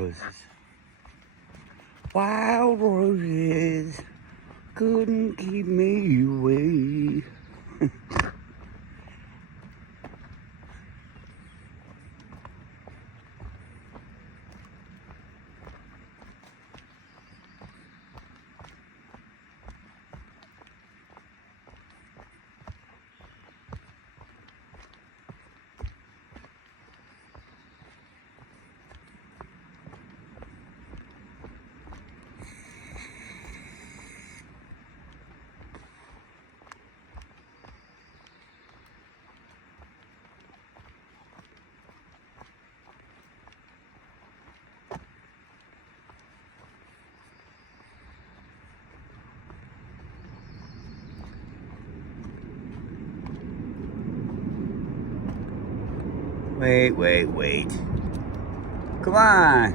roses. Wild roses couldn't keep me away. Wait. Come on.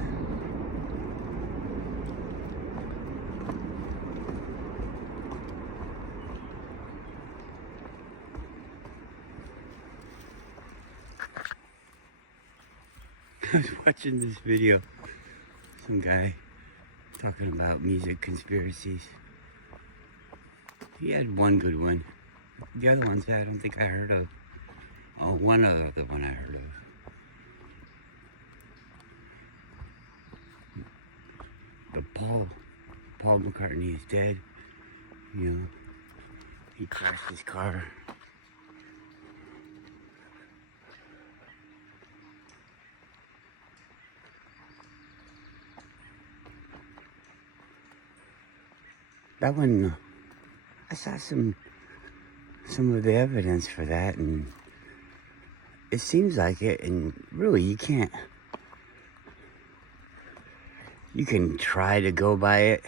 I was watching this video. Some guy talking about music conspiracies. He had one good one. The other ones I don't think I heard of. Oh, one other one I heard of. The Paul McCartney is dead. You know, he crashed his car. That one, I saw some of the evidence for that, and it seems like it, and really you can try to go by it,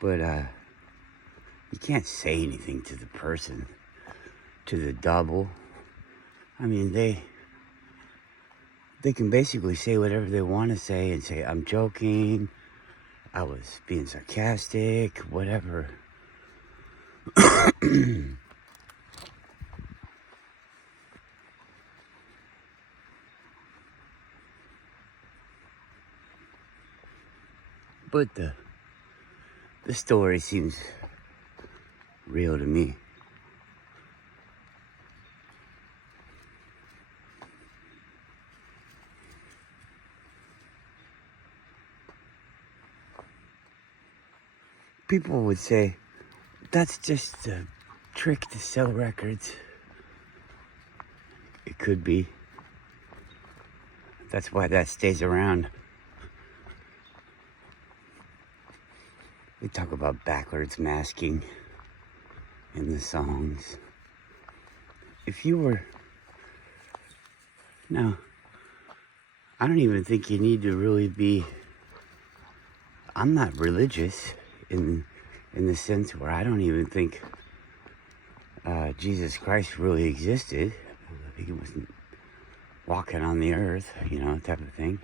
but you can't say anything to the person, to the double. I mean, they can basically say whatever they want to say and say, I'm joking, I was being sarcastic, whatever. But the story seems real to me. People would say, that's just a trick to sell records. It could be. That's why that stays around. They talk about backwards masking in the songs. If you were... No, I don't even think you need to really be... I'm not religious in the sense where I don't even think Jesus Christ really existed. He wasn't walking on the earth, you know, type of thing.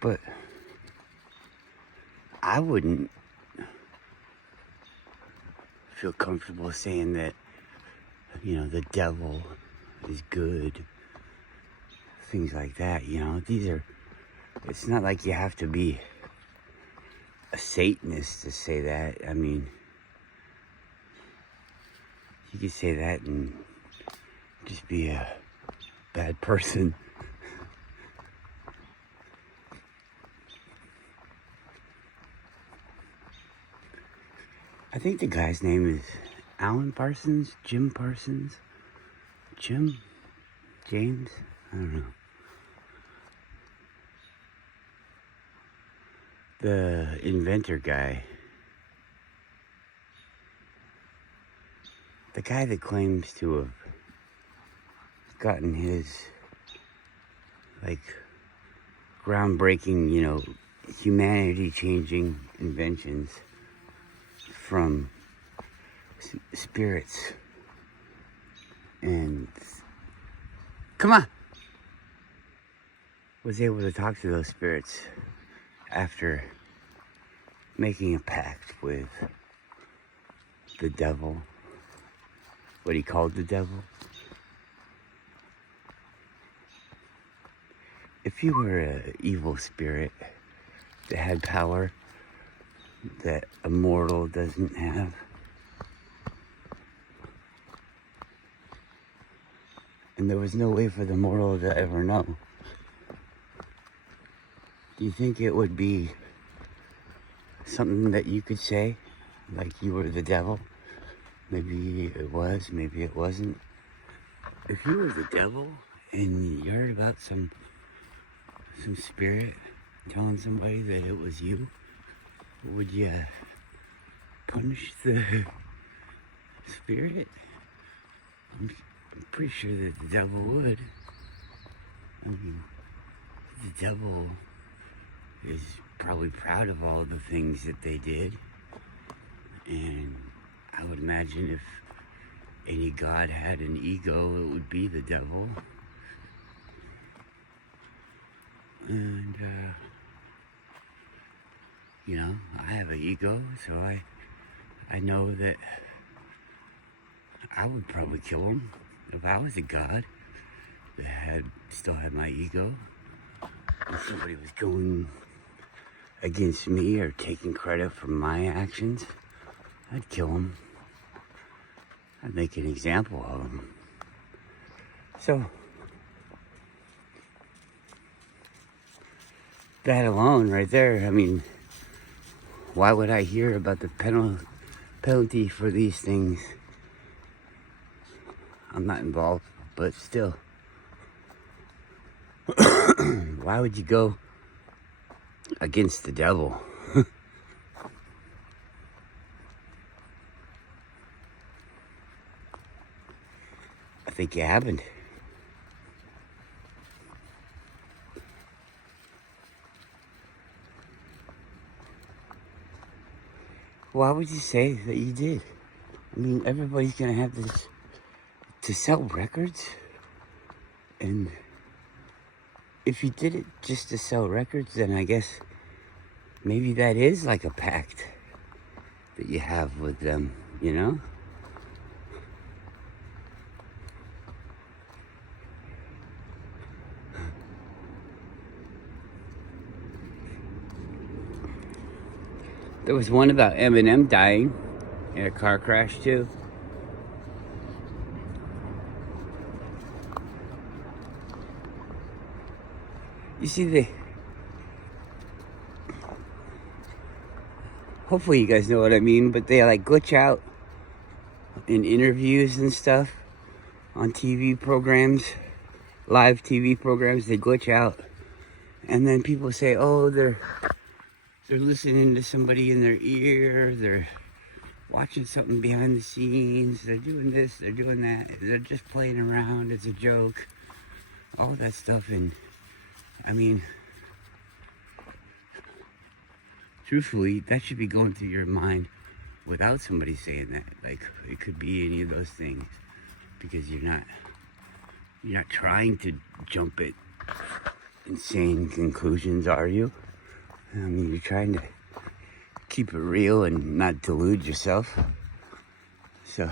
But I wouldn't feel comfortable saying that, you know, the devil is good. Things like that, you know. It's not like you have to be a Satanist to say that. I mean, you could say that and just be a bad person. I think the guy's name is Alan Parsons, Jim Parsons, James, I don't know. The inventor guy. The guy that claims to have gotten his, like, groundbreaking, you know, humanity-changing inventions from spirits. And, come on! Was able to talk to those spirits after making a pact with the devil, what he called the devil. If you were an evil spirit that had power that a mortal doesn't have, and there was no way for the mortal to ever know, do you think it would be something that you could say, like you were the devil? Maybe it was, maybe it wasn't. If you were the devil and you heard about some spirit telling somebody that it was you, would you punish the spirit? I'm pretty sure that the devil would. I mean, the devil is probably proud of all the things that they did. And I would imagine if any god had an ego, it would be the devil. And, you know, I have an ego, so I know that I would probably kill him if I was a god that still had my ego. If somebody was going against me or taking credit for my actions, I'd kill him. I'd make an example of him. So, that alone right there, I mean, why would I hear about the penalty for these things? I'm not involved, but still. Why would you go against the devil? I think you haven't. Why would you say that you did? I mean, everybody's gonna have this to sell records, and if you did it just to sell records, then I guess maybe that is like a pact that you have with them, you know? There was one about Eminem dying in a car crash too. You see, hopefully you guys know what I mean, but they like glitch out in interviews and stuff on TV programs, live TV programs. They glitch out, and then people say, oh, they're listening to somebody in their ear, they're watching something behind the scenes, they're doing this, they're doing that, they're just playing around, it's a joke, all that stuff. And I mean, truthfully, that should be going through your mind without somebody saying that. Like, it could be any of those things, because you're not trying to jump at insane conclusions, are you? I mean, you're trying to keep it real and not delude yourself. So,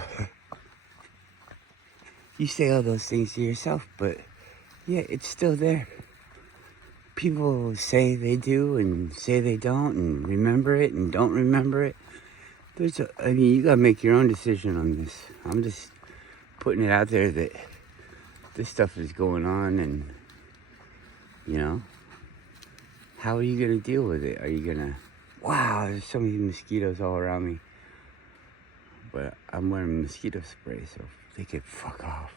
you say all those things to yourself, but yeah, it's still there. People say they do and say they don't, and remember it and don't remember it. I mean, you gotta make your own decision on this. I'm just putting it out there that this stuff is going on, and, you know, how are you gonna deal with it? Are you gonna, wow, there's so many mosquitoes all around me. But I'm wearing mosquito spray, so they could fuck off.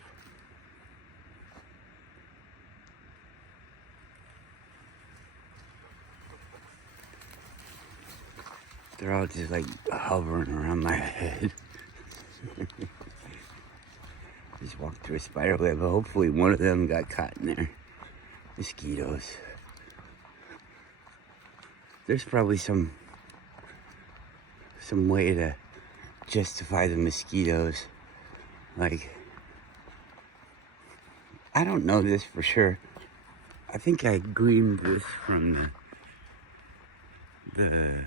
They're all just like hovering around my head. Just walked through a spider web, but hopefully one of them got caught in there. Mosquitoes. There's probably some way to justify the mosquitoes. Like, I don't know this for sure. I think I gleaned this from the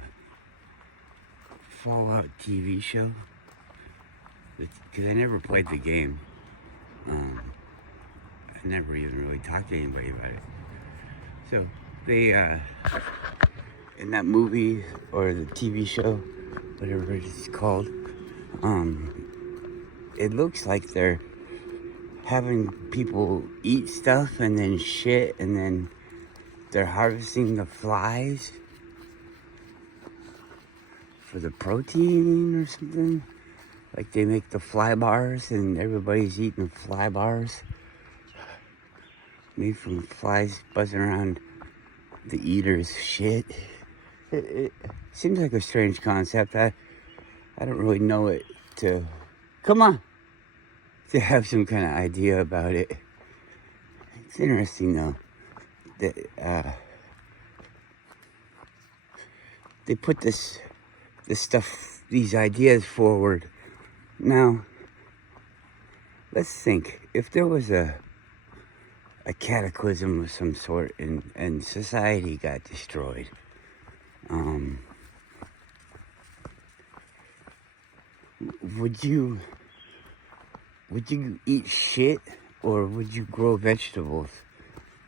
Fallout TV show. because I never played the game. I never even really talked to anybody about it. So they, in that movie or the TV show, whatever it's called, it looks like they're having people eat stuff and then shit, and then they're harvesting the flies for the protein or something. Like they make the fly bars and everybody's eating fly bars made from flies buzzing around the eater's shit. It seems like a strange concept. I don't really know it to, come on, to have some kind of idea about it. It's interesting though that they put this stuff, these ideas forward. Now, let's think, if there was a cataclysm of some sort and society got destroyed, would you eat shit or would you grow vegetables?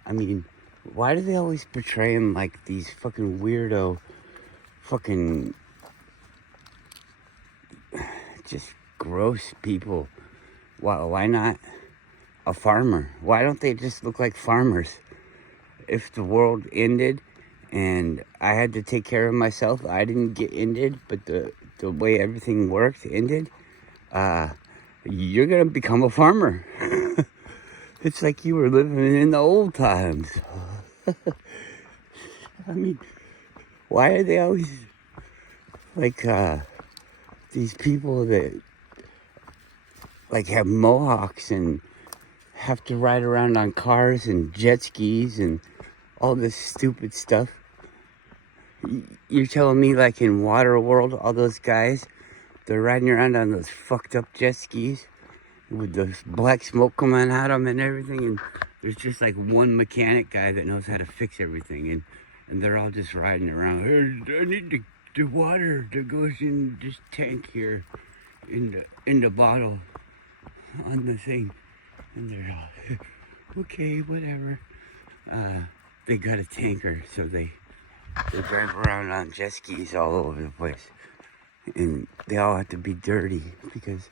I mean, why do they always portray them like these fucking weirdo, fucking just gross people? Why not a farmer? Why don't they just look like farmers? If the world ended and I had to take care of myself, I didn't get ended, but the way everything worked ended, you're gonna become a farmer. It's like you were living in the old times. I mean, why are they always like these people that like have mohawks and have to ride around on cars and jet skis and all this stupid stuff? You're telling me like in Waterworld, all those guys, they're riding around on those fucked up jet skis with the black smoke coming out of them and everything, and there's just like one mechanic guy that knows how to fix everything, and they're all just riding around. Hey, I need the water that goes in this tank here in the bottle on the thing, and they're all okay, whatever. They got a tanker, so they drive around on jet skis all over the place, and they all have to be dirty because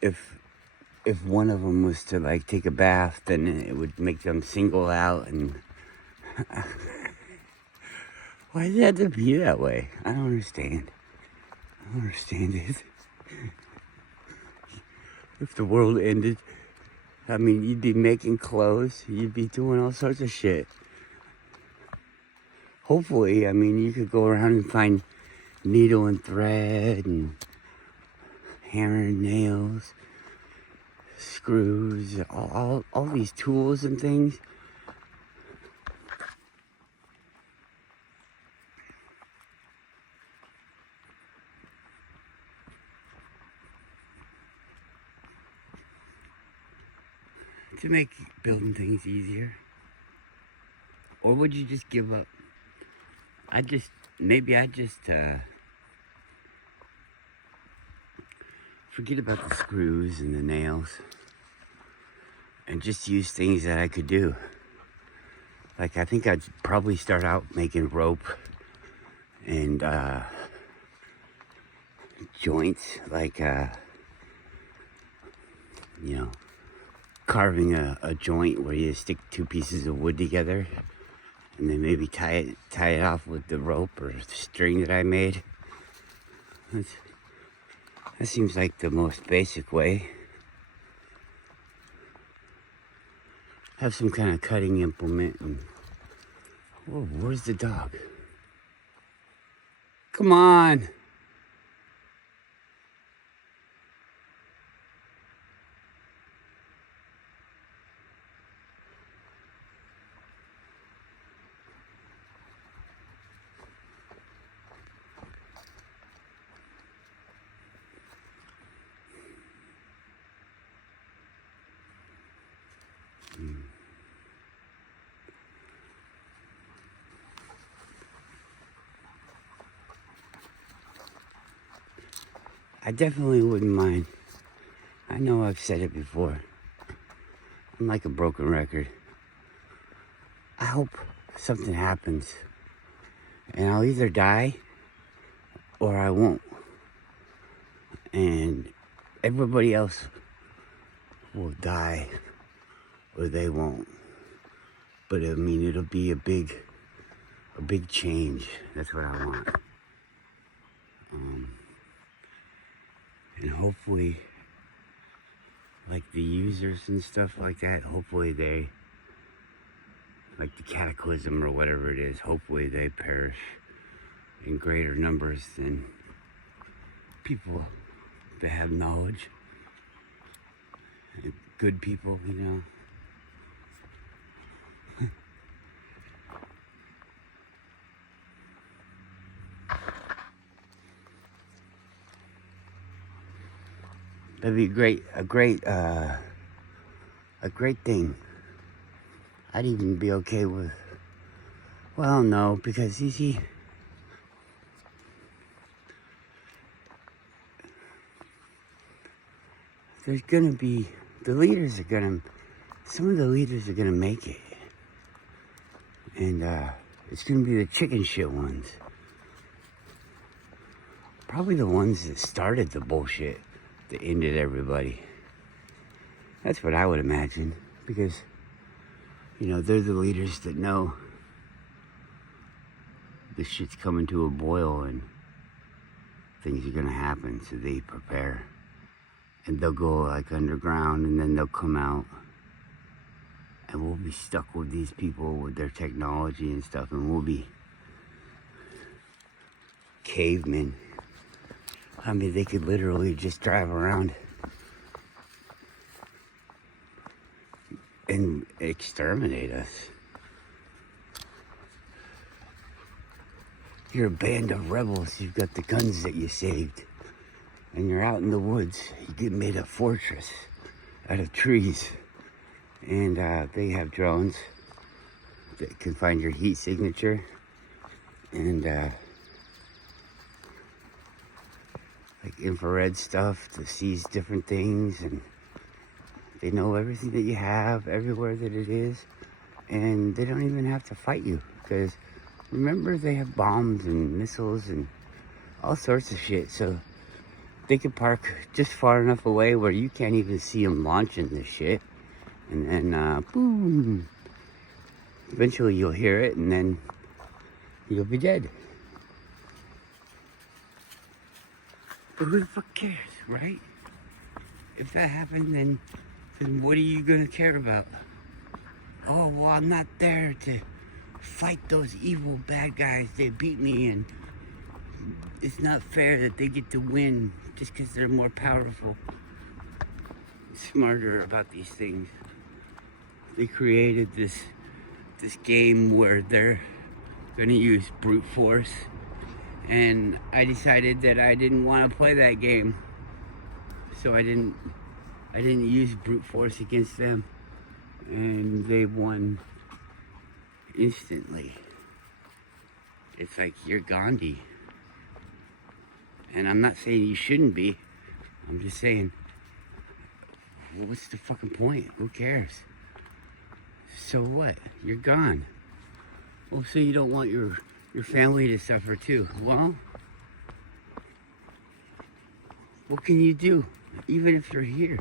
if one of them was to like take a bath, then it would make them single out. And why does it have to be that way? I don't understand. I don't understand it. If the world ended, I mean, you'd be making clothes, you'd be doing all sorts of shit. Hopefully, I mean, you could go around and find needle and thread and hammer and nails, screws, all these tools and things. To make building things easier. Or would you just give up? Maybe I just forget about the screws and the nails and just use things that I could do. Like, I think I'd probably start out making rope and joints, like, carving a joint where you stick two pieces of wood together and then maybe tie it off with the rope or string that I made. That seems like the most basic way. Have some kind of cutting implement and... Whoa, where's the dog? Come on! I definitely wouldn't mind. I know I've said it before. I'm like a broken record. I hope something happens and I'll either die or I won't. And everybody else will die or they won't. But I mean, it'll be a big change. That's what I want. And hopefully, like the users and stuff like that, hopefully they, like the cataclysm or whatever it is, hopefully they perish in greater numbers than people that have knowledge. Good people, you know. That'd be a great thing. I'd even be okay with, well, no, because you see, there's gonna be, some of the leaders are gonna make it. And it's gonna be the chicken shit ones. Probably the ones that started the bullshit that ended everybody. That's what I would imagine, because, you know, they're the leaders that know this shit's coming to a boil and things are gonna happen, so they prepare. And they'll go like underground and then they'll come out and we'll be stuck with these people with their technology and stuff, and we'll be cavemen. I mean, they could literally just drive around and exterminate us. You're a band of rebels. You've got the guns that you saved. And you're out in the woods. You made a fortress out of trees. And they have drones that can find your heat signature. And like infrared stuff that sees different things. And they know everything that you have, everywhere that it is. And they don't even have to fight you. Because remember, they have bombs and missiles and all sorts of shit. So they could park just far enough away where you can't even see them launching this shit. And then, boom. Eventually you'll hear it and then you'll be dead. But who the fuck cares, right? If that happened, then what are you gonna care about? Oh, well, I'm not there to fight those evil bad guys. They beat me, and it's not fair that they get to win just because they're more powerful, smarter about these things. They created this game where they're gonna use brute force, and I decided that I didn't want to play that game, so I didn't use brute force against them, and they won instantly. It's like, you're Gandhi. And I'm not saying you shouldn't be. I'm just saying, what's the fucking point? Who cares? So what? You're gone. Well, so you don't want your family to suffer too. Well, what can you do? Even if you're here,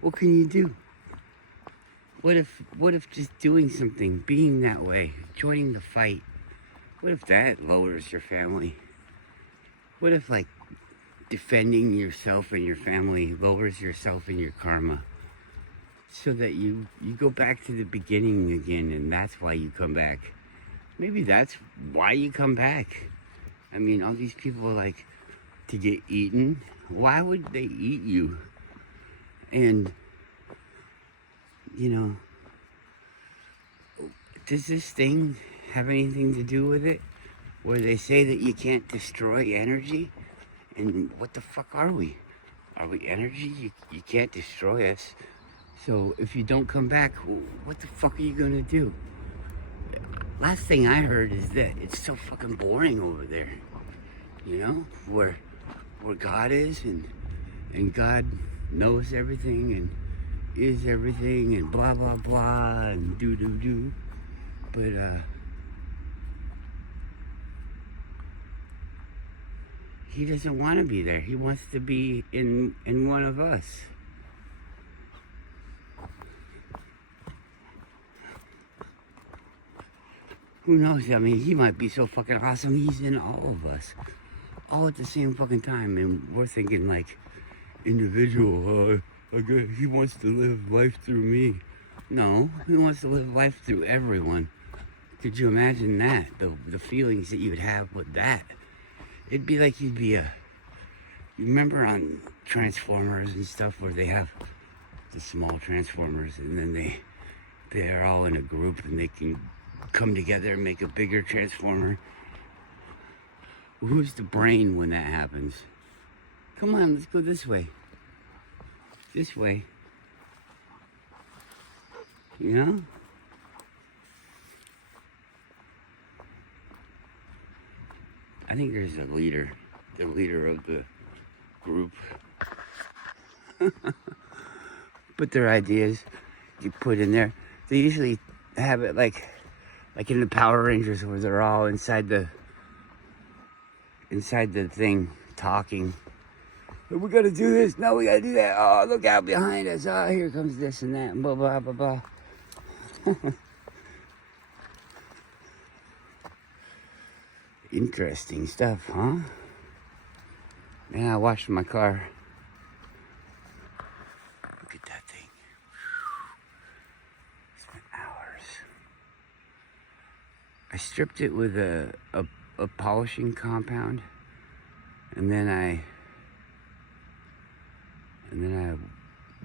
what can you do? What if just doing something, being that way, joining the fight, what if that lowers your family? What if, like, defending yourself and your family lowers yourself and your karma? So that you go back to the beginning again, and that's why you come back. Maybe that's why you come back. I mean, all these people like to get eaten. Why would they eat you? And, you know, does this thing have anything to do with it? Where they say that you can't destroy energy? And what the fuck are we? Are we energy? You can't destroy us. So if you don't come back, what the fuck are you gonna do? Last thing I heard is that it's so fucking boring over there. You know? Where where God is, and God knows everything and is everything and blah blah blah and do. But he doesn't want to be there. He wants to be in one of us. Who knows? I mean, he might be so fucking awesome. He's in all of us, all at the same fucking time, and we're thinking like individual. I guess he wants to live life through me. No, he wants to live life through everyone. Could you imagine that? The feelings that you would have with that. It'd be like you'd be you remember on Transformers and stuff where they have the small Transformers and then they're all in a group and they can come together and make a bigger Transformer. Who's the brain when that happens? Come on, let's go this way. This way. You know? I think there's a leader, the leader of the group. Put their ideas, you put in there. They usually have it like in the Power Rangers where they're all inside the thing talking. We gotta do this. No, we gotta do that. Oh, look out behind us. Oh, here comes this and that. Blah blah blah blah. Interesting stuff, huh? Man, I watched my car. Look at that thing. Spent hours. I stripped it with a polishing compound, and then I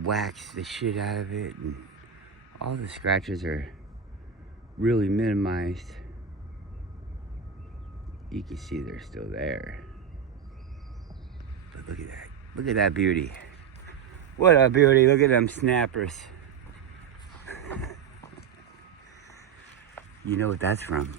waxed the shit out of it, and all the scratches are really minimized. You can see they're still there. But look at that. Look at that beauty. What a beauty. Look at them snappers. You know what that's from?